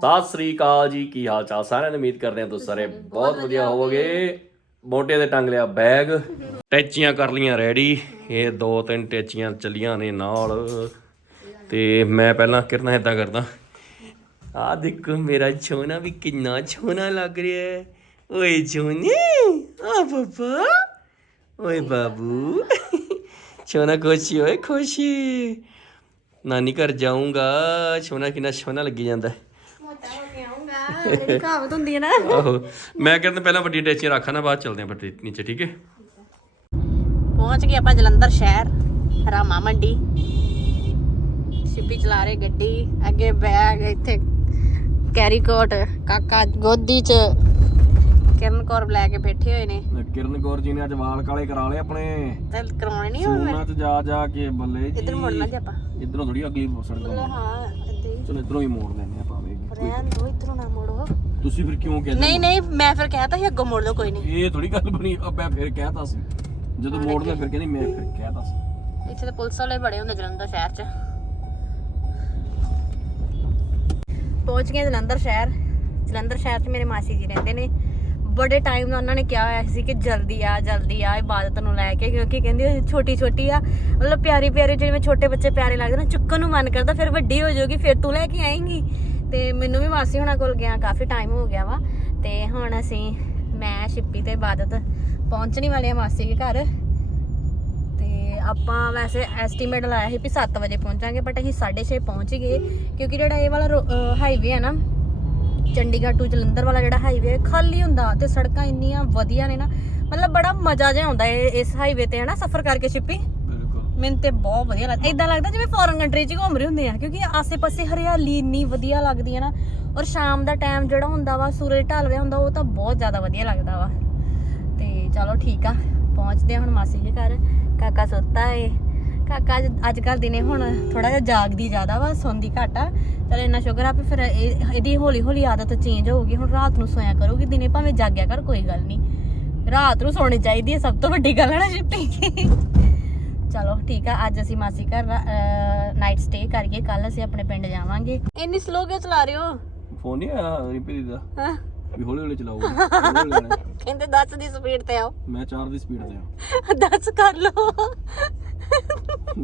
ਸਤਿ ਸ੍ਰੀ ਅਕਾਲ ਜੀ ਕੀ ਹਾਲ ਚਾਲ? ਸਾਰਿਆਂ ਨੂੰ ਉਮੀਦ ਕਰਦੇ ਹਾਂ ਤੁਸੀਂ ਸਾਰੇ ਬਹੁਤ ਵਧੀਆ ਹੋਵੋਗੇ। ਮੋਟੇ ਦੇ ਟੰਗ ਲਿਆ ਬੈਗ। ਟੈਚੀਆਂ ਕਰ ਲੀਆਂ ਰੈਡੀ। ਇਹ ਦੋ ਤਿੰਨ ਟੈਚੀਆਂ ਚੱਲੀਆਂ ਨੇ ਨਾਲ। ਤੇ ਮੈਂ ਪਹਿਲਾਂ ਕਿਰਨਾ ਇਦਾਂ ਕਰਦਾ। ਆ ਦੇਖੋ ਮੇਰਾ ਛੋਨਾ ਵੀ ਕਿੰਨਾ ਛੋਨਾ ਲੱਗ ਰਿਹਾ ਹੈ। ਓਏ ਛੋਨੇ ਆ ਪਾਪਾ ਓਏ ਬਾਬੂ। ਛੋਨਾ ਖੁਸ਼ੀ ਓਏ ਖੁਸ਼ੀ। ਨਾਨੀ ਘਰ ਜਾਊਂਗਾ। ਛੋਨਾ ਕਿੰਨਾ ਛੋਨਾ ਲੱਗੀ ਜਾਂਦਾ। ਹੈ। ਮੋਟਾ ਹੋ ਕੇ ਆਉਂਗਾ ਜਿਹੜੀ ਕਹਾਵਤ ਹੁੰਦੀ ਹੈ ਨਾ। ਆਹੋ। ਮੈਂ ਕਹਿੰਦਾ ਪਹਿਲਾਂ ਵੱਡੀ ਟੈਚੀ ਰੱਖਾਂ ਨਾ ਬਾਅਦ ਚਲਦੇ ਆਂ ਬੱਟੀ ਨੀਚੇ ਠੀਕ ਹੈ? ਪਹੁੰਚ ਗਏ ਆਪਾਂ ਜਲੰਧਰ ਸ਼ਹਿਰ ਰਾਮਾ ਮੰਡੀ। ਸ਼ਿੱਪੀ ਚਲਾ ਰਹੇ ਗੱਡੀ ਅੱਗੇ ਬੈਗ ਇੱਥੇ ਕੈਰੀ ਕੋਟ ਕਾਕਾ ਗੋਦੀ ਚ ਕਿਰਨ ਕੌਰ ਲੈ ਕੇ ਬੈਠੇ ਹੋਏ ਨੇ। ਕਿਰਨ ਕੌਰ ਜੀ ਨੇ ਅੱਜ ਵਾਲ ਕਾਲੇ ਕਰਾ ਲਏ ਆਪਣੇ। ਤੇ ਕਰਾਉਣੇ ਨਹੀਂ ਹੁਣ ਸੂਨਾ ਚ ਜਾ ਜਾ ਕੇ ਬੱਲੇ ਜੀ। ਇੱਧਰ ਮੁੜਨਾ ਜੇ ਆਪਾਂ। ਇਧਰੋਂ ਥੋੜੀ ਅਗਲੀ ਸੜਕ ਤੋਂ। ਹਾਂ ਇੱਧਰ ਹੀ। ਚਲੋ ਇਧਰੋਂ ਹੀ ਮੋੜ ਲੈਣੇ ਆਪਾਂ। ਰਹਿਣ ਦੋ ਇੱਧਰੋਂ ਨਾ ਮੋੜੋ। ਤੁਸੀਂ ਫਿਰ ਕਿਉਂ ਕਹਿੰਦੇ ਨਹੀਂ ਨਹੀਂ ਮੈਂ ਫਿਰ ਕਹਿਤਾ ਸੀ ਅੱਗੋਂ ਮੋੜ ਲਓ ਕੋਈ ਨਹੀਂ। ਇਹ ਥੋੜੀ ਗੱਲ ਬਣੀ ਆ ਮੈਂ ਫਿਰ ਕਹਿਤਾ ਸੀ। ਜਦੋਂ ਮੋੜਨਾ ਫਿਰ ਕਹਿੰਦੀ ਮੈਂ ਫਿਰ ਕਹਿਤਾ ਸੀ। ਇੱਥੇ ਤੇ ਪੁਲਿਸ ਵਾਲੇ ਬੜੇ ਹੁੰਦੇ ਜਲੰਧਰ ਸ਼ਹਿਰ 'ਚ। ਪਹੁੰਚ ਗਏ ਜਲੰਧਰ ਸ਼ਹਿਰ। ਜਲੰਧਰ ਸ਼ਹਿਰ 'ਚ ਮੇਰੇ ਮਾਸੀ ਜੀ ਰਹਿੰਦੇ ਨੇ। ਬੜੇ ਟਾਈਮ ਨਾਲ ਉਹਨਾਂ ਨੇ ਕਿਹਾ ਹੋਇਆ ਸੀ ਕਿ ਜਲਦੀ ਆ ਜਲਦੀ ਆ ਇਬਾਦਤ ਨੂੰ ਲੈ ਕੇ ਕਿਉਂਕਿ ਕਹਿੰਦੀ ਛੋਟੀ ਛੋਟੀ ਆ। ਮਤਲਬ ਪਿਆਰੀ ਪਿਆਰੀ ਜਿਵੇਂ ਛੋਟੇ ਬੱਚੇ ਪਿਆਰੇ ਲੱਗਦੇ ਨਾ ਚੁੱਕਣ ਨੂੰ ਮਨ ਕਰਦਾ ਫਿਰ ਵੱਡੀ ਹੋ ਜਾਊਗੀ ਫਿਰ ਤੂੰ ਲੈ ਕੇ ਆਏਂਗੀ। ਤੇ ਮੈਨੂੰ ਵੀ ਮਾਸੀ ਹੋਣਾ ਕੋਲ ਗਿਆ, ਕਾਫੀ ਟਾਈਮ ਹੋ ਗਿਆ ਵਾ। ਤੇ ਹੁਣ ਅਸੀਂ, ਮੈਂ, ਸ਼ਿੱਪੀ ਤੇ ਇਬਾਦਤ ਪਹੁੰਚਣੀ ਵਾਲੇ ਆ ਮਾਸੀ ਦੇ ਘਰ। ਤੇ ਆਪਾਂ ਵੈਸੇ ਐਸਟੀਮੇਟ ਲਾਇਆ ਸੀ ਵੀ 7 ਵਜੇ ਪਹੁੰਚਾਂਗੇ ਬਟ ਅਸੀਂ 6:30 ਪਹੁੰਚ ਗਏ, ਕਿਉਂਕਿ ਜਿਹੜਾ ਇਹ ਵਾਲਾ ਹਾਈਵੇ ਹੈ ਨਾ, ਚੰਡੀਗੜ੍ਹ ਟੂ ਜਲੰਧਰ ਵਾਲਾ ਜਿਹੜਾ ਹਾਈਵੇ ਖਾਲੀ ਹੁੰਦਾ ਤੇ ਸੜਕਾਂ ਇੰਨੀਆਂ ਵਧੀਆ ਨੇ ਨਾ, ਮਤਲਬ ਬੜਾ ਮਜ਼ਾ ਜਿਹਾ ਆਉਂਦਾ ਹੈ ਇਸ ਹਾਈਵੇ ਤੇ ਹੈ ਨਾ ਸਫ਼ਰ ਕਰਕੇ ਸ਼ਿੱਪੀ? ਮੈਨੂੰ ਤੇ ਬਹੁਤ ਵਧੀਆ ਲੱਗਦਾ। ਇਦਾਂ ਲੱਗਦਾ ਜਿਵੇਂ ਫੋਰਨ ਕੰਟਰੀ 'ਚ ਘੁੰਮ ਰਹੇ ਹੁੰਦੇ ਆ, ਕਿਉਂਕਿ ਆਸੇ-ਪਾਸੇ ਹਰਿਆਲੀ ਇੰਨੀ ਵਧੀਆ ਲੱਗਦੀ ਹੈ ਨਾ, ਔਰ ਸ਼ਾਮ ਦਾ ਟਾਈਮ ਜਿਹੜਾ ਹੁੰਦਾ ਵਾ, ਸੂਰਜ ਢਲ ਰਿਹਾ ਹੁੰਦਾ, ਉਹ ਤਾਂ ਬਹੁਤ ਜ਼ਿਆਦਾ ਵਧੀਆ ਲੱਗਦਾ ਵਾ। ਤੇ ਚਲੋ ਠੀਕ ਆ, ਪਹੁੰਚਦੇ ਆ ਹੁਣ ਮਾਸੀ ਜੀ ਘਰ। ਕਾਕਾ ਸੁੱਤਾ ਏ। ਕਾਕਾ ਅੱਜ ਕੱਲ ਦਿਨੇ ਹੁਣ ਥੋੜਾ ਜਿਹਾ ਜਾਗਦੀ ਜ਼ਿਆਦਾ ਵਾ ਸੌਂਦੀ ਘੱਟ ਆ। ਚਲ ਇੰਨਾ ਸ਼ੁਕਰ ਆ ਵੀ ਫਿਰ ਇਹ- ਇਹਦੀ ਹੌਲੀ ਹੌਲੀ ਆਦਤ ਚੇਂਜ ਹੋਊਗੀ। ਹੁਣ ਰਾਤ ਨੂੰ ਸੋਇਆ ਕਰੂਗੀ, ਦਿਨੇ ਭਾਵੇਂ ਜਾਗਿਆ ਕਰ, ਕੋਈ ਗੱਲ ਨਹੀਂ। ਰਾਤ ਨੂੰ ਸੌਣੀ ਚਾਹੀਦੀ ਹੈ ਸਭ ਤੋਂ ਵੱਡੀ ਗੱਲ ਹੈ ਨਾ ਸ਼ਿੱਪੀ ਚਲੋ ਠੀਕ ਆ ਅੱਜ ਅਸੀਂ ਮਾਸੀ ਘਰ ਨਾਈਟ ਸਟੇ ਕਰਕੇ ਕੱਲ ਅਸੀਂ ਆਪਣੇ ਪਿੰਡ ਜਾਵਾਂਗੇ। ਇੰਨੀ ਸਲੋ ਕਿਉਂ ਚਲਾ ਰਹੇ ਹੋ? ਫੋਨ ਨਹੀਂ ਆਇਆ ਰਿਪੀ ਦਾ। ਹਾਂ। ਵੀ ਹੌਲੀ ਹੌਲੀ ਚਲਾਓ। ਕਹਿੰਦੇ 10 ਦੀ ਸਪੀਡ ਤੇ ਆਓ। ਮੈਂ 4 ਦੀ ਸਪੀਡ ਤੇ ਆ 10 ਕਰ ਲਓ।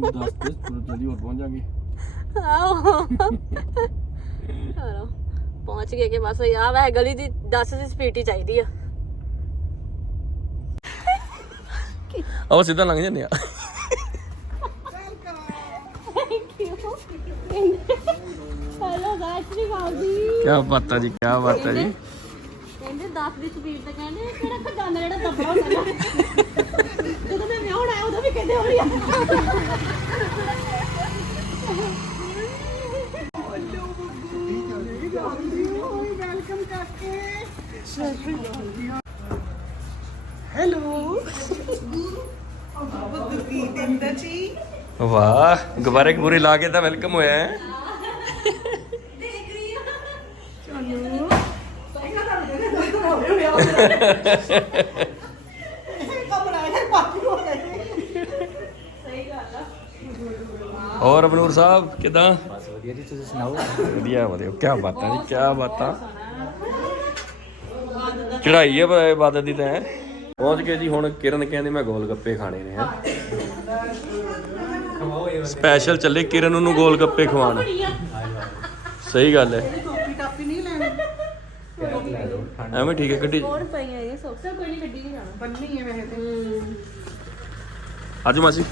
10 ਤੇ ਜਲਦੀ ਹੋਰ ਪਹੁੰਚ ਜਾਗੇ ਆਓ ਚਲੋ ਪਹੁੰਚ ਗਏ ਕਿ ਬਸ ਆ ਵੈ ਗਲੀ ਦੀ 10 ਦੀ ਸਪੀਡ ਹੀ ਚਾਹੀਦੀ ਆ। ਆਓ ਸਿੱਧਾ ਲੰਘ ਜਾਂਦੇ ਆ ਹੈਲੋ ਗਾਇਤਰੀ ਬਾਬੀ ਕੀ ਬਾਤਾਂ ਜੀ ਕੀ ਬਾਤਾਂ ਜੀ। ਕਹਿੰਦੇ 10 ਦੀ ਸਪੀਡ ਤੇ ਕਹਿੰਦੇ ਕਿਹੜਾ ਖਜ਼ਾਨਾ ਜਿਹੜਾ ਦੱਬਣਾ ਹੁੰਦਾ ਨਾ। ਜਦੋਂ ਮੈਂ ਵਿਆਹਣ ਆਇਆ ਉਦੋਂ ਵੀ ਕਹਿੰਦੇ ਹੋਣੀ ਆ। ਵਾਹ ਗੁਬਾਰੇ ਗੁਰੇ ਲਾ ਕੇ ਤਾਂ ਵੈਲਕਮ ਹੋਇਆ ਹੈ। ਹੋਰ ਅਬਨੂਰ ਸਾਹਿਬ ਕਿਦਾਂ? ਬਸ ਵਧੀਆ ਜੀ ਤੁਸੀਂ ਸੁਣਾਓ? ਵਧੀਆ ਵਧੀਆ। ਕੀ ਬਾਤਾਂ ਜੀ ਕੀ ਬਾਤਾਂ। ਚੜਾਈ ਹੈ ਪਰ ਇਬਾਦਤ ਦੀ ਤਾਂ ਹੈ। ਪਹੁੰਚ ਗਏ ਜੀ ਹੁਣ ਕਿਰਨ ਕਹਿੰਦੇ ਮੈਂ ਗੋਲ ਗੱਪੇ ਖਾਣੇ ਨੇ। ਹੈ। ਸਪੈਸ਼ਲ ਚੱਲੇ ਕਿਰਨ ਨੂੰ ਗੋਲ ਗੱਪੇ ਖਵਾਉਣ। ਸਹੀ ਗੱਲ ਹੈ। ਐਵੇਂ ਠੀਕ ਹੈ ਗੱਡੀ ਹੋਰ ਪਈਆਂ ਇਹ ਸੋਕਸਾ ਕੋਈ ਨਹੀਂ ਗੱਡੀ ਨਹੀਂ ਜਾਣਾ। ਬੰਨੀ ਹੈ ਵੈਸੇ ਤੇ। ਅੱਜ ਮਾਸੀ।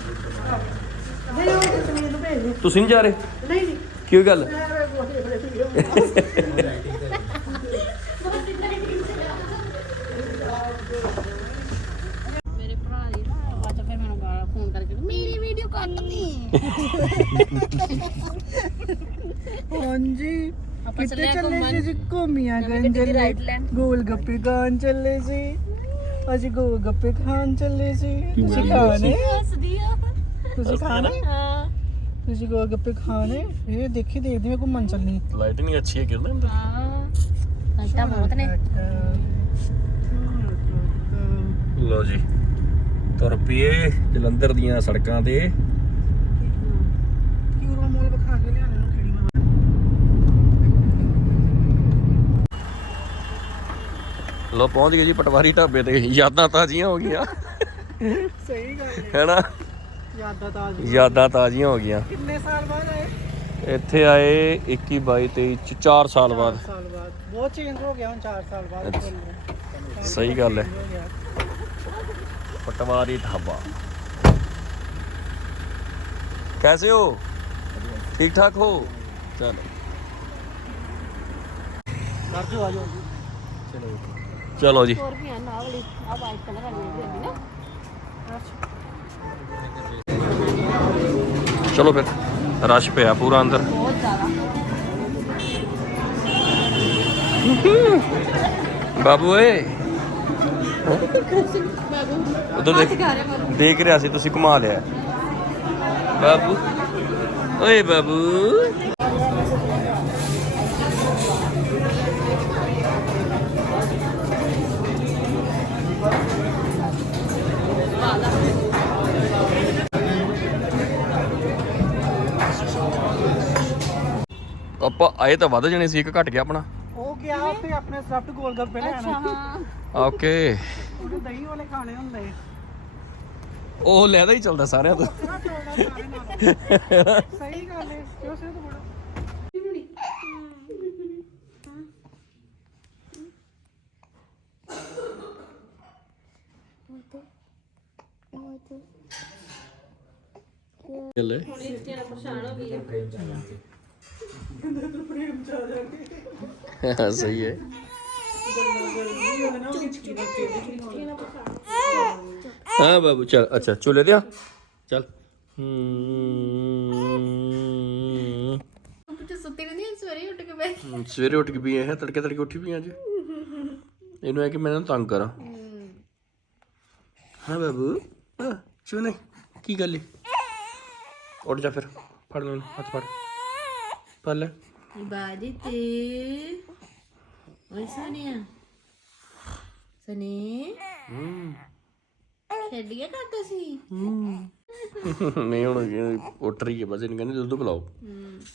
ਤੁਸੀਂ ਨਹੀਂ ਜਾ ਰਹੇ? ਨਹੀਂ ਨਹੀਂ। ਕਿਉਂ ਗੱਲ ਭਰਾ ਦੀ ਨਾ ਬਾਅਦ ਚ ਫਿਰ ਮੈਨੂੰ ਗਾਲਾਂ ਫੋਨ ਕਰਕੇ ਮੇਰੀ ਵੀਡੀਓ ਕੱਟ ਦੀ ਹਾਂਜੀ। ਆਪਾਂ ਕਿੱਥੇ ਚੱਲੇ ਆ ਚੱਲੇ ਘੁੰਮਣ। ਸੀ ਜੀ? ਘੁੰਮੀਆਂ ਨਵੀਂ ਗਏ ਗੱਡੀ ਦੀ ਚੱਲੇ। right ਲੈਣ। ਗੋਲ ਗੱਪੇ ਖਾਣ ਚੱਲੇ ਸੀ ਅਸੀਂ ਗੋਲ ਗੱਪੇ ਖਾਣ ਚੱਲੇ ਸੀ ਤੁਸੀਂ ਖਾਣੇ? ਹੱਸਦੀ ਆ। ਤੁਸੀਂ ਖਾਣੇ? ਹਾਂ। ਤੁਸੀਂ ਗੋਲ ਗੱਪੇ ਖਾਣੇ? ਇਹ ਦੇਖੀ ਦੇਖਦੀ ਮੈਂ ਘੁੰਮਣ ਚੱਲੀ। ਲਾਈਟਿੰਗ ਅੱਛੀ ਹੈ ਕਿਰਨ ਅੰਦਰ? ਹਾਂ। ਲਾਈਟਾਂ ਬਹੁਤ ਨੇ। ਲੋ ਜੀ ਤੁਰ ਪਈਏ ਜਲੰਧਰ ਦੀਆਂ ਸੜਕਾਂ ਤੇ ਕਿਉਂ ਮੋਲ ਵਿਖਾ ਕੇ ਲਿਆਣੇ ਨੂੰ ਕਿਹੜੀ ਲੋ ਪਹੁੰਚ ਗਏ ਜੀ ਪਟਵਾਰੀ ਢਾਬੇ ਤੇ ਯਾਦਾਂ ਤਾਜ਼ੀਆਂ ਹੋ ਗਈਆਂ ਸਹੀ ਗੱਲ ਹੈ ਹੈਨਾ ਯਾਦਾਂ ਤਾਂ ਅੱਜ ਯਾਦਾਂ ਤਾਜ਼ੀਆਂ ਹੋ ਗਈਆਂ ਕਿੰਨੇ ਸਾਲ ਬਾਅਦ ਆਏ ਇੱਥੇ ਆਏ 21 22 23 ਚ 4 ਸਾਲ ਬਾਅਦ ਸਾਲ ਬਾਅਦ ਬਹੁਤ ਚੇਂਜ ਹੋ ਗਿਆ ਹੁਣ 4 ਸਾਲ ਬਾਅਦ ਅੱਛਾ। ਸਹੀ ਗੱਲ ਹੈ ਹੋ ਗਿਆ पटवारी ढाबा कैसे हो ठीक ठाक हो चलो ਚਲੋ ਜੀ। ਹੋਰ ਵੀ ਆ ਨਾ ਵਾਲੀ ਆ ਵਾਈਟ ਕਲਰ ਵਾਲੀ ਵੀ ਹੁੰਦੀ ਨਾ। ਚਲੋ ਫਿਰ ਰਸ਼ ਪਿਆ ਪੂਰਾ ਅੰਦਰ। ਬਹੁਤ ਜ਼ਿਆਦਾ। ਬਾਬੂ ਏ ਉਧਰ ਦੇਖ ਦੇਖ ਰਿਹਾ ਸੀ ਤੁਸੀਂ ਘੁਮਾ ਲਿਆ। ਬਾਬੂ। ਓਏ ਬਾਬੂ। ਆਪਾਂ ਆਏ ਤਾਂ ਵੱਧ ਜਣੇ ਸੀ ਇੱਕ ਘਟ ਗਿਆ ਆਪਣਾ। ਉਹ ਗਿਆ ਉੱਥੇ ਆਪਣੇ ਸਟਫਟ ਗੋਲ ਗੱਪੇ ਲੈਣ ਹਾਂ। ਓਕੇ। ਉਹਨੇ ਦਹੀਂ ਵਾਲੇ ਖਾਣੇ ਹੁੰਦੇ। ਉਹ ਲੈਦਾ ਹੀ ਚੱਲਦਾ ਸਾਰਿਆਂ ਤੋਂ। ਸਾਰੇ ਸਹੀ ਗੱਲ ਹੈ ਕਿਉਂ ਸੇ ਤਾਂ ਬੜਾ ਚੱਲੇ ਹੁਣ ਇਸ ਤੇ ਪਰੇਸ਼ਾਨ ਹੋ ਗਈ ਹੈ ਸਹੀ ਹੈ। ਹਾਂ ਬਾਬੂ ਚਲ ਅੱਛਾ ਚੁੱਲੇ ਦਿਆ ਚਲ। ਹੂੰ। ਪੁੱਛ ਸੁੱਤੀ ਰਹਿੰਦੀ ਹੈ ਸਵੇਰੇ ਉੱਠ ਕੇ ਬੈ ਸਵੇਰੇ ਉੱਠ ਕੇ ਵੀ ਇਹ ਤੜਕੇ ਤੜਕੇ ਉੱਠੀ ਵੀ ਅੱਜ। ਇਹਨੂੰ ਹੈ ਕਿ ਮੈਂ ਇਹਨੂੰ ਤੰਗ ਕਰਾਂ। ਹਾਂ ਬਾਬੂ। ਹਾਂ ਚੁਨੇ ਕੀ ਗੱਲ ਹੈ ਉੱਠ ਜਾ ਫਿਰ। ਫੜ ਲੈ ਇਹਨੂੰ, ਹੱਥ ਫੜ। ਫੜ ਲੈ ਬਾਜੀ ਤੇ। ਓਏ ਸਨੀਆ। ਸਨੀ। ਹੂੰ ਖੇਡੀਏ ਕਰਦਾ ਸੀ ਨਹੀਂ ਹੁਣ ਇਹ ਉੱਠ ਰਹੀ ਹੈ ਬਸ ਇਹਨੂੰ ਕਹਿੰਦੇ ਦੁੱਧ ਪਿਲਾਓ।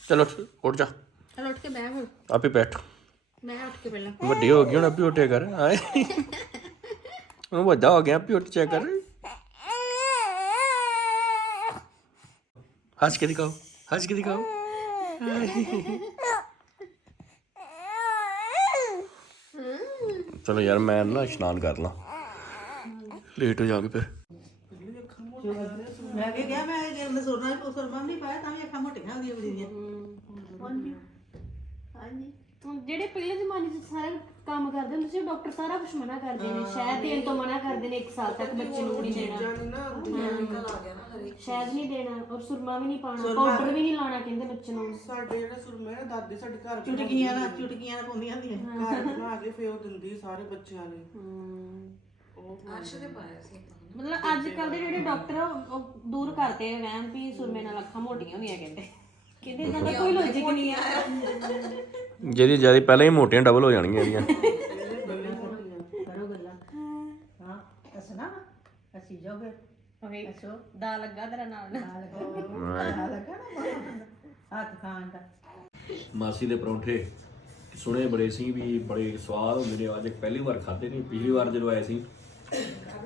ਚਲੋ ਉੱਠ ਉੱਠ ਜਾ। ਚਲ ਉੱਠ ਕੇ ਬੈ ਹੁਣ। ਆਪੇ ਬੈਠ। ਮੈਂ ਉੱਠ ਕੇ ਪਹਿਲਾਂ। ਵੱਡੀ ਹੋ ਗਈ ਹੁਣ ਆਪੇ ਉੱਠਿਆ ਕਰ। ਆਏ। ਹੁਣ ਵੱਡਾ ਹੋ ਗਿਆ ਆਪੇ ਉੱਠ ਚਿਆ ਕਰ। ਹੱਸ ਕੇ ਦਿਖਾਓ ਹੱਸ ਕੇ ਦਿਖਾਓ। ਚਲੋ ਯਾਰ ਮੈਂ ਨਾ ਇਸ਼ਨਾਨ ਕਰ ਲਾਂ। ਲੇਟ ਹੋ ਜਾਗੇ ਫਿਰ। ਮੈਂ ਕੀ ਕਿਹਾ ਮੈਂ ਜੇ ਮੈਂ ਸੁਰਨਾ ਸੁਰਮਾ ਨਹੀਂ ਪਾਇਆ ਤਾਂ ਵੀ ਅੱਖਾਂ ਮੋਟੀਆਂ ਹੁੰਦੀਆਂ ਬੜੀਆਂ ਹਾਂਜੀ। ਹੁਣ ਜਿਹੜੇ ਪਹਿਲੇ ਜ਼ਮਾਨੇ 'ਚ ਸਾਰੇ ਕੰਮ ਕਰਦੇ ਹੁੰਦੇ ਸੀ ਡਾਕਟਰ ਸਾਰਾ ਕੁਝ ਮਨਾ ਕਰਦੇ ਨੇ ਸ਼ਹਿਦ ਦੇਣ ਤੋਂ ਮਨਾ ਕਰਦੇ ਨੇ 1 ਸਾਲ ਤੱਕ ਬੱਚੇ ਨੂੰ ਨਹੀਂ ਦੇਣਾ। ਸ਼ਹਿਦ ਨਹੀਂ ਦੇਣਾ ਔਰ ਸੁਰਮਾ ਵੀ ਨਹੀਂ ਪਾਉਣਾ ਪਾਊਡਰ ਵੀ ਨਹੀਂ ਲਾਉਣਾ ਕਹਿੰਦੇ ਬੱਚੇ ਨੂੰ। ਸਾਡੇ ਜਿਹੜੇ ਸੁਰਮੇ ਨਾ ਦਾਦੀ ਸਾਡੇ ਘਰ ਚੁਟਕੀਆਂ ਨਾ ਚੁਟਕੀਆਂ ਨਾ ਪਾਉਂਦੀਆਂ ਹੁੰਦੀਆਂ। ਘਰ ਬਣਾ ਕੇ ਫੇਰ ਉਹ ਦਿੰਦੀ ਸਾਰੇ ਬੱਚਿਆਂ ਨੂੰ ਮਤਲਬ ਅੱਜ ਕੱਲ ਦੇ ਜਿਹੜੇ ਡਾਕਟਰ ਆ ਉਹ ਉਹ ਦੂਰ ਕਰਦੇ ਆ ਵਹਿਮ ਵੀ ਸੁਰਮੇ ਨਾਲ ਅੱਖਾਂ ਮੋਟੀਆਂ ਹੁੰਦੀਆਂ ਕਹਿੰਦੇ। ਕਹਿੰਦੇ ਇਹਨਾਂ ਦਾ ਕੋਈ ਲੌਜੀਕ ਨਹੀਂ ਆ। ਜਿਹਦੀ ਜ਼ਿਆਦਾ ਪਹਿਲਾਂ ਹੀ ਮੋਟੀਆਂ ਡਬਲ ਹੋ ਜਾਣਗੀਆਂ ਇਹਦੀਆਂ। ਕਰੋ ਗੱਲਾਂ। ਹਾਂ ਦੱਸਣਾ ਅਸੀਂ ਜਾਓਗੇ? ਓਏ ਦਾ ਲੱਗਾ ਤੇਰਾ ਨਾਲ। ਲੱਗਾ। ਨਾ ਹੱਥ ਖਾਣ ਦਾ। ਮਾਸੀ ਦੇ ਪਰੌਂਠੇ ਸੁਣੇ ਬੜੇ ਸੀ ਵੀ ਬੜੇ ਸਵਾਦ ਹੁੰਦੇ ਨੇ। ਅੱਜ ਪਹਿਲੀ ਵਾਰ ਖਾਦੇ ਨੇ ਪਿਛਲੀ ਵਾਰ ਜਦੋਂ ਆਏ ਸੀ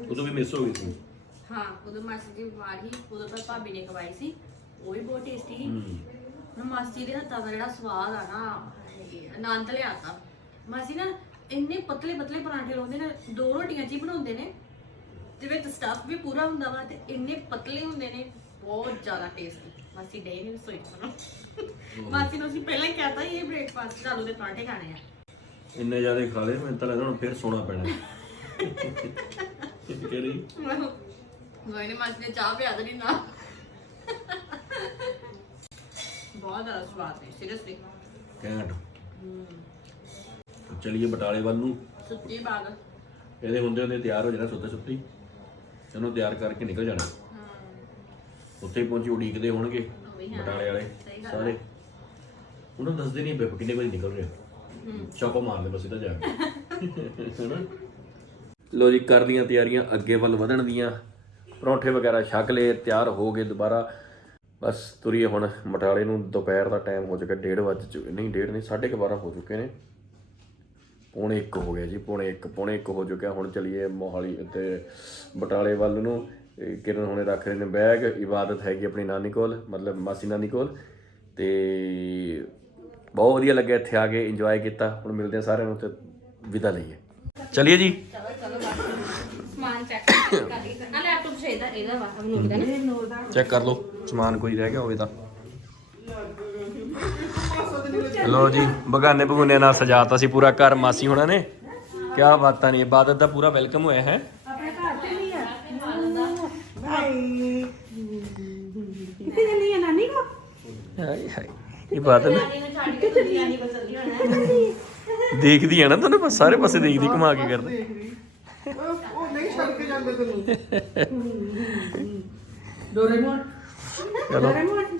ਉਦੋਂ ਵੀ ਮਿਸ ਹੋ ਗਈ ਸੀ। ਹਾਂ ਉਦੋਂ ਮਾਸੀ ਜੀ ਬਿਮਾਰ ਸੀ ਉਦੋਂ ਤਾਂ ਭਾਬੀ ਨੇ ਖਵਾਈ ਸੀ। ਉਹ ਵੀ ਬਹੁਤ ਟੇਸਟੀ ਸੀ। ਹੂੰ। ਹੁਣ ਮਾਸੀ ਦੇ ਹੱਥਾਂ ਦਾ ਜਿਹੜਾ ਸਵਾਦ ਆ ਨਾ ਹਾਏ, ਆਨੰਦ ਲਿਆਤਾ ਮਾਸੀ ਨਾ ਇੰਨੇ ਪਤਲੇ ਪਤਲੇ ਪਰਾਂਠੇ ਲਾਉਂਦੇ ਨੇ ਦੋ ਰੋਟੀਆਂ ਚ ਹੀ ਬਣਾਉਂਦੇ ਨੇ। ਤੇ ਵਿੱਚ ਸਟਫ ਵੀ ਪੂਰਾ ਹੁੰਦਾ ਵਾ ਤੇ ਇੰਨੇ ਪਤਲੇ ਹੁੰਦੇ ਨੇ ਬਹੁਤ ਜ਼ਿਆਦਾ ਟੇਸਟੀ ਮਾਸੀ ਡੇ ਨੇ ਸੋਈ ਸਾਨੂੰ ਮਾਸੀ ਨੂੰ ਅਸੀਂ ਪਹਿਲਾਂ ਹੀ ਕਹਤਾ ਇਹ ਬ੍ਰੇਕਫਾਸਟ ਆਲੂ ਦੇ ਪਰਾਂਠੇ ਖਾਣੇ ਆ। ਇੰਨੇ ਜ਼ਿਆਦਾ ਖਾ ਲਏ ਮੈਨੂੰ ਤਾਂ ਲੱਗਦਾ ਹੁਣ ਫਿਰ ਸੋਣਾ ਪੈਣਾ। ਕਿਹੜੀ ਕੋਈ ਨਹੀਂ ਮਾਸੀ ਨੇ ਚਾਹ ਪਿਆ ਦੇਣੀ ਨਾ ਬਹੁਤ ਜ਼ਿਆਦਾ ਸਵਾਦ ਹੈ ਸੀਰੀਅਸਲੀ ਕੈਂਟ ਚਲਿਏ ਬਟਾਲੇ ਵੱਲ ਨੂੰ। ਸੁੱਤੀ ਬਾਗ। ਇਹਦੇ ਹੁੰਦੇ ਹੁੰਦੇ ਤਿਆਰ ਹੋ ਜਾਣਾ ਸੁੱਤੇ ਸੁੱਤੀ ਇਹਨੂੰ ਤਿਆਰ ਕਰਕੇ ਨਿਕਲ ਜਾਣਾ। ਉੱਥੇ ਪਹੁੰਚੀ ਉਡੀਕਦੇ ਹੋਣਗੇ ਬਟਾਲੇ ਵਾਲੇ ਸਾਰੇ। ਉਹਨਾਂ ਨੂੰ ਦੱਸਦੇ ਨਹੀਂ ਪਏ ਕਿੰਨੇ ਵਜੇ ਨਿਕਲ ਰਹੇ ਛਾਪਾ ਮਾਰਦੇ ਬਸ ਇਹਦਾ ਜਾ ਕੇ। ਹੈਨਾ? ਲੋ ਜੀ ਕਰ ਲੀਆਂ ਤਿਆਰੀਆਂ ਅੱਗੇ ਵੱਲ ਵਧਣ ਦੀਆਂ। ਪਰੌਂਠੇ ਵਗੈਰਾ ਛਕ ਲਏ ਤਿਆਰ ਹੋ ਗਏ ਦੁਬਾਰਾ। ਬਸ ਤੁਰੀਏ ਹੁਣ ਬਟਾਲੇ ਨੂੰ ਦੁਪਹਿਰ ਦਾ ਟਾਈਮ ਹੋ ਚੁੱਕਾ 1:30 ਵੱਜ ਨਹੀਂ 1:30 ਨਹੀਂ 12:30 ਹੋ ਚੁੱਕੇ ਨੇ। ਪੌਣੇ 1 ਹੋ ਗਿਆ ਜੀ ਪੌਣੇ 1 ਪੌਣੇ 1 ਹੋ ਚੁੱਕਿਆ। ਹੁਣ ਚਲੀਏ ਮੋਹਾਲੀ ਤੇ ਬਟਾਲੇ ਵੱਲ ਨੂੰ। ਕਿਰਨ ਹੁਣੇ ਰੱਖ ਰਹੇ ਨੇ ਬੈਗ। ਇਬਾਦਤ ਹੈਗੀ ਆਪਣੀ ਨਾਨੀ ਕੋਲ ਮਤਲਬ ਮਾਸੀ ਨਾਨੀ ਕੋਲ। ਤੇ ਬਹੁਤ ਵਧੀਆ ਲੱਗਿਆ ਇੱਥੇ ਆ ਕੇ ਇੰਜੋਏ ਕੀਤਾ। ਹੁਣ ਮਿਲਦੇ ਆ ਸਾਰਿਆਂ ਨੂੰ ਤੇ ਵਿਦਾ ਲਈਏ। ਚਲਿਏ ਜੀ। ਸਮਾਨ ਚੈੱਕ ਕਰ ਲਈ ਨਾ ਲੈਪਟਾਪ ਚਾਹੀਦਾ ਇਹਦਾ ਵਾ ਅਗਨੂ ਦਾ ਨਾ? ਚੈੱਕ ਕਰ ਲਓ। ਸਮਾਨ ਕੋਈ ਰਹਿ ਗਿਆ ਹੋਵੇ ਤਾਂ। ਲੋ ਜੀ ਬਗਾਨੇ ਬਗੂਨੇ ਨਾਲ ਸਜਾਤਾ ਸੀ ਪੂਰਾ ਘਰ ਮਾਸੀ ਹੋਣਾ ਨੇ। ਕਿਆ ਬਾਤਾਂ ਨਹੀਂ ਇਬਾਦਤ ਦਾ ਪੂਰਾ ਵੈਲਕਮ ਹੋਇਆ ਹੈ। ਕਿੱਥੇ ਚੱਲੀ ਹੈ ਨਾਨੀ ਕੋ? ਹਾਏ ਹਾਏ ਇਬਾਦਤ ਕੇ ਨਹੀਂ ਬਸਲੀ ਹੋਣਾ। ਦੇਖਦੀ ਆ ਨਾ ਤੁਹਾਨੂੰ ਬਸ ਸਾਰੇ ਪਾਸੇ ਦੇਖਦੀ ਘੁਮਾ ਕੇ ਕਰਦੇ। ਉਹ ਉਹ ਨਹੀਂ ਛੱਡ ਕੇ ਜਾਂਦੇ ਤੈਨੂੰ। ਡੋਰੇਮੋਨ ਚਲੋ ਡੋਰੇਮੋਨ। ਆਪਣੇ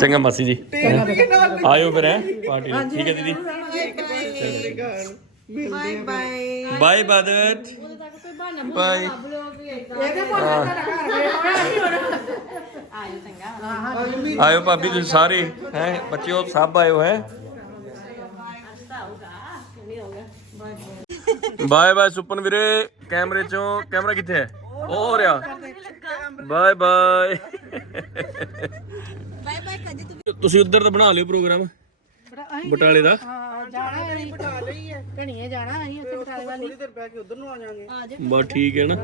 ਚੰਗਾ ਮਾਸੀ ਜੀ। ਆਇਓ ਫਿਰ ਹੈ ਪਾਰਟੀ ਲਈ। ਠੀਕ ਹੈ ਦੀਦੀ। Bye bye. ਬਾਏ ਆਇਓ ਭਾਬੀ ਤੁਸੀਂ ਸਾਰੇ ਹੈ ਬੱਚਿਓ ਸਭ ਆਇਓ ਹੈ। ਬਾਏ ਬਾਏ ਸੁਪਨ ਵੀਰੇ ਕੈਮਰੇ ਚੋਂ ਕੈਮਰਾ ਕਿੱਥੇ ਹੈ? ਉਹ ਹੋ ਰਿਹਾ। ਬਾਏ ਬਾਏ ਬਾਏ ਬਾਏ ਕਦੀ ਤੂੰ ਤੁਸੀਂ ਉੱਧਰ ਤਾਂ ਬਣਾ ਲਿਓ ਪ੍ਰੋਗਰਾਮ। ਬਟਾਲੇ ਦਾ। ਹਾਂ ਜਾਣਾ ਅਸੀਂ। ਬਟਾ ਲਈ ਹੈ ਘਣੀਏ ਜਾਣਾ ਅਸੀਂ ਉੱਥੇ ਬਟਾਲੇ ਵਾਲੀ ਥੋੜੀ ਦੇਰ ਬਹਿ ਕੇ ਉਧਰ ਨੂੰ ਆ ਜਾਾਂਗੇ ਆ ਜਾ। ਬਸ ਠੀਕ ਹੈ ਨਾ।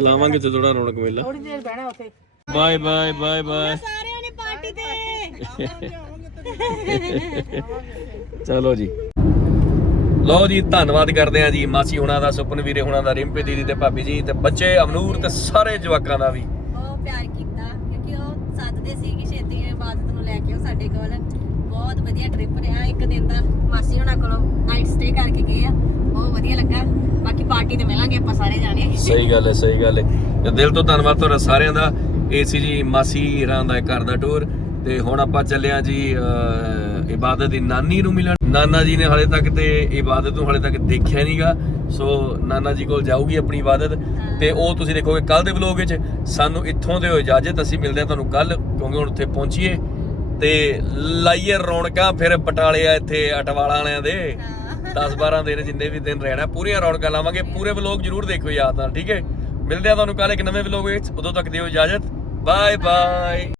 ਲਾਵਾਂਗੇ ਤੇ ਥੋੜਾ ਰੌਣਕ ਮੇਲਾ ਥੋੜੀ ਦੇਰ ਬਹਿਣਾ ਉੱਥੇ। ਬਾਏ ਬਾਏ ਬਾਏ ਬਾਏ ਸਾਰਿਆਂ ਨੇ ਪਾਰਟੀ ਤੇ। ਚਲੋ ਜੀ। ਲਓ ਜੀ ਧੰਨਵਾਦ ਕਰਦੇ ਆ ਜੀ ਮਾਸੀ ਹੁਣਾਂ ਦਾ ਸੁਪਨ ਵੀਰੇ ਹੁਣਾਂ ਦਾ ਰਿੰਪੇ ਦੀਦੀ ਤੇ ਭਾਬੀ ਜੀ ਤੇ ਬੱਚੇ ਅਮਨੂਰ ਤੇ ਸਾਰੇ ਜਵਾਕਾਂ ਦਾ ਵੀ। ਉਹ ਪਿਆਰ ਕੀਤਾ ਕਿਉਂਕਿ ਉਹ ਸੱਦਦੇ ਸੀ ਕਿ ਛੇਤੀ ਇਬਾਦਤ ਨੂੰ ਲੈ ਕੇ ਉਹ ਸਾਡੇ ਕੋਲ। ਬਹੁਤ ਵਧੀਆ ਟ੍ਰਿਪ ਰਿਹਾ ਇੱਕ ਦਿਨ ਦਾ। ਮਾਸੀ ਹੋਣਾ ਕੋਲੋਂ ਨਾਈਟ ਸਟੇ ਕਰਕੇ ਗਏ ਆ। ਬਹੁਤ ਵਧੀਆ ਲੱਗਾ। ਬਾਕੀ ਪਾਰਟੀ ਤੇ ਮਿਲਾਂਗੇ ਆਪਾਂ ਸਾਰੇ ਜਾਣੇ। ਸਹੀ ਗੱਲ ਹੈ ਸਹੀ ਗੱਲ ਹੈ। ਤੇ ਦਿਲ ਤੋਂ ਧੰਨਵਾਦ ਤੁਹਾਡਾ ਸਾਰਿਆਂ ਦਾ। ਇਹ ਸੀ ਜੀ ਮਾਸੀ ਰਾਂ ਦਾ ਘਰ ਦਾ ਟੂਰ ਤੇ ਹੁਣ ਆਪਾਂ ਚੱਲੇ ਆ ਜੀ ਇਬਾਦਤ ਦੀ ਨਾਨੀ ਨੂੰ ਮਿਲਣ। ਨਾਨਾ ਜੀ ਨੇ ਹਾਲੇ ਤੱਕ ਤੇ ਇਬਾਦਤ ਨੂੰ ਹਾਲੇ ਤੱਕ ਦੇਖਿਆ ਨਹੀਂਗਾ ਸੋ ਨਾਨਾ ਜੀ ਕੋਲ ਜਾਊਗੀ ਆਪਣੀ ਇਬਾਦਤ ਤੇ ਉਹ ਤੁਸੀਂ ਦੇਖੋਗੇ ਕੱਲ ਦੇ ਵਲੋਗ ਵਿੱਚ ਸਾਨੂੰ ਇੱਥੋਂ ਦੇ ਹੋ ਇਜਾਜ਼ਤ ਅਸੀਂ ਮਿਲਦੇ ਆ ਤੁਹਾਨੂੰ ਕੱਲ ਕਿਉਂਕਿ ਹੁਣ ਉੱਥੇ ਪਹੁੰਚੀਏ। ਤੇ ਲਾਈਏ ਰੌਣਕਾਂ ਫਿਰ ਬਟਾਲੇ ਆ ਇੱਥੇ ਅਟਵਾਲਾ ਵਾਲਿਆਂ ਦੇ। 10 12 ਦਿਨ ਜਿੰਨੇ ਵੀ ਦਿਨ ਰਹਿਣਾ ਪੂਰੀਆਂ ਰੌਣਕਾਂ ਲਾਵਾਂਗੇ। ਪੂਰੇ ਵਲੋਗ ਜਰੂਰ ਦੇਖਿਓ ਯਾਦ ਨਾਲ ਠੀਕ ਹੈ? ਮਿਲਦੇ ਆ ਤੁਹਾਨੂੰ ਕੱਲ ਇੱਕ ਨਵੇਂ ਵਲੋਗ ਵਿੱਚ। ਉਦੋਂ ਤੱਕ ਦਿਓ ਇਜਾਜ਼ਤ। Bye bye